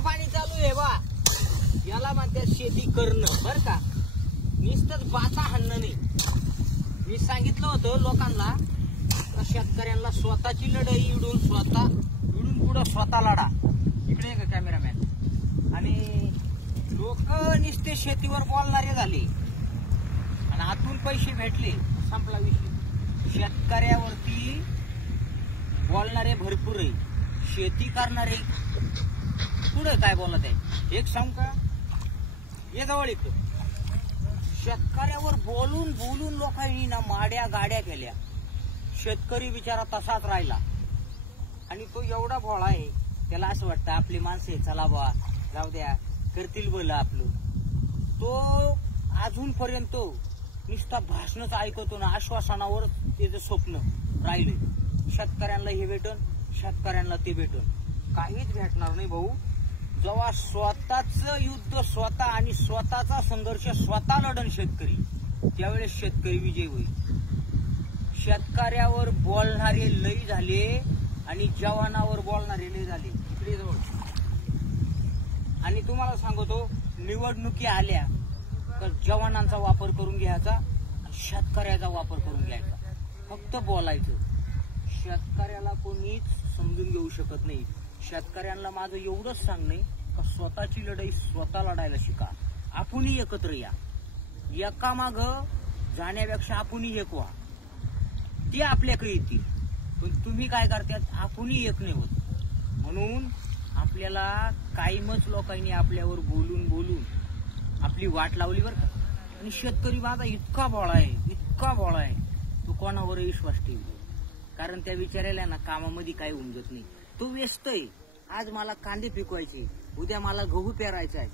पाणी चालू आहे बा, याला म्हणतात शेती करणं बर का, नुसतंच बाचा हाणणं नाही. मी सांगितलं होतं लोकांना शेतकऱ्यांना स्वतःची लढाई इडून पुढं स्वतः लढा. इकडे का कॅमेरामॅन. आणि लोक नुसते शेतीवर बोलणारे झाले आणि हातून पैसे भेटले, संपला विषय. शेतकऱ्यावरती बोलणारे भरपूर आहे, शेती करणारे पुढे काय बोलत आहे. एक सांग का, ये जवळ एक शेतकऱ्यावर बोलून लोकांनी ना माड्या गाड्या केल्या. शेतकरी बिचारा तसाच राहिला आणि तो एवढा भोळा आहे, त्याला असं वाटतं आपली माणसं चला बा जाऊ द्या करतील बोला आपलं. तो अजूनपर्यंत नुसता भाषणच ऐकतो ना, आश्वासनावर त्याचं स्वप्न राहिले. शेतकऱ्यांना हे भेटन, शेतकऱ्यांना ते भेटन, काहीच भेटणार नाही भाऊ. जेव्हा स्वतःच युद्ध स्वतः आणि स्वतःचा संघर्ष स्वतः लढन शेतकरी, त्यावेळेस शेतकरी विजय होईल. शेतकऱ्यावर बोलणारे लई झाले आणि जवानावर बोलणारे लई झाले. इकडे जवळ. आणि तुम्हाला सांगतो, निवडणुकी आल्या तर जवानांचा वापर करून घ्यायचा आणि शेतकऱ्याचा वापर करून घ्यायचा. फक्त बोलायचं. शेतकऱ्याला कोणीच समजून घेऊ शकत नाही. शेतकऱ्यांना माझं एवढंच सांगणे का स्वतःची लढाई स्वतः लढायला शिका. आपणही एकत्र या. एका माग जाण्यापेक्षा आपणही एक व्हा. ते आपल्याकडे येतील, पण तुम्ही काय करतात, आपणही एक नाही होत. म्हणून आपल्याला कायमच लोकांनी आपल्यावर बोलून आपली वाट लावली बरं का. आणि शेतकरी माझा इतका भोळा आहे, तो कोणावर विश्वास ठेवतो. कारण त्या विचारायला ना कामामध्ये काय उमजत नाही. तो व्यस्त आहे. आज मला कांदे पिकवायचे, उद्या मला गहू पेरायचा आहे,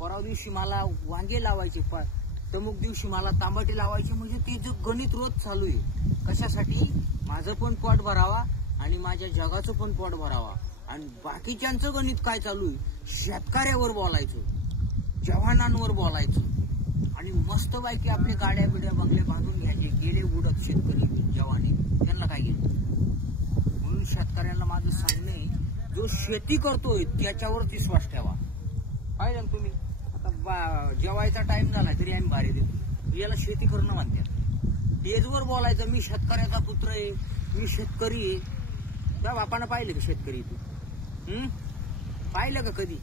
परवा दिवशी मला वांगे लावायचे, तमुक दिवशी मला तांबटे लावायचे. म्हणजे ते जे गणित रोज चालू आहे. कशासाठी? माझं पण पोट भरावा आणि माझ्या जगाचं पण पोट भरावा. आणि बाकीच्यांचं गणित काय चालू आहे, शेतकऱ्यावर बोलायचं, जवानांवर बोलायचं आणि मस्त बायकी आपले गाड्या बिड्या बंगले बांधून घ्यायचे. गेले उडत शेतकरी जवानी, त्यांना काय गेलं. म्हणून शेतकऱ्यांना माझं सांगणं आहे, जो शेती करतोय त्याच्यावर विश्वास ठेवा. पाहिजे ना तुम्ही, आता जेवायचा टाइम झाला तरी आम्ही भारी देतो. याला शेती करणं म्हणतात. तेजवर बोलायचं, मी शेतकऱ्याचा पुत्र आहे, मी शेतकरी आहे. त्या बापानं पाहिलं का शेतकरी? तू पाहिलं का कधी?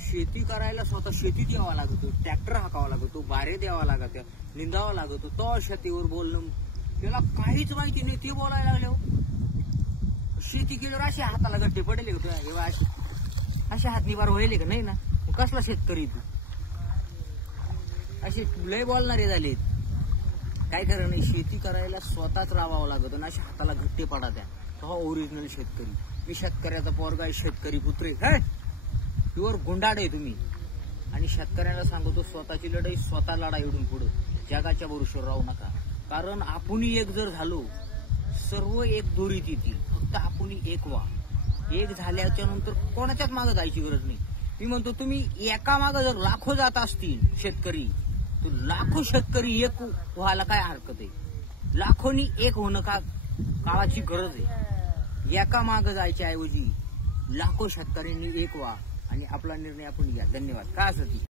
शेती करायला स्वतः शेतीत यावा लागतो, ट्रॅक्टर हाकावा लागतो, बारे द्यावा लागत, निंदावा लागतो. तो शेतीवर बोलणं त्याला काहीच माहिती नाही, ते बोलायला लागले. शेती केल्यावर असे हाताला गट्टे पडले का? असे हात निवार व्हायले का? नाही ना. कसला शेतकरी तू? असे लय बोलणारे झालेत. काय खरं नाही. शेती करायला स्वतःच राहावं लागत आणि अशा हाताला घट्टे पडा द्या. तो ओरिजिनल शेतकरी. मी शेतकऱ्याचा पोरगा आहे, शेतकरी पुत्र आहे. प्युअर गुंडाड आहे तुम्ही. आणि शेतकऱ्याला सांगतो, स्वतःची लढाई स्वतः लढा. इडून पुढं जगाच्या भरोश्यावर राहू नका. कारण आपणही एक जर झालो, सर्व एक दोरीत येतील. फक्त आपणही एक व्हा. एक झाल्याच्या नंतर कोणाच्याच मागे जायची गरज नाही. मी म्हणतो, तुम्ही एका मागे जर लाखो जात असतील शेतकरी, तर लाखो शेतकरी एक व्हायला काय हरकत आहे. लाखोनी एक होणं काळाची गरज आहे. एका मागे जायच्या ऐवजी लाखो शेतकऱ्यांनी एक व्हा आणि आपला निर्णय आपण घ्या. धन्यवाद. काय असं ती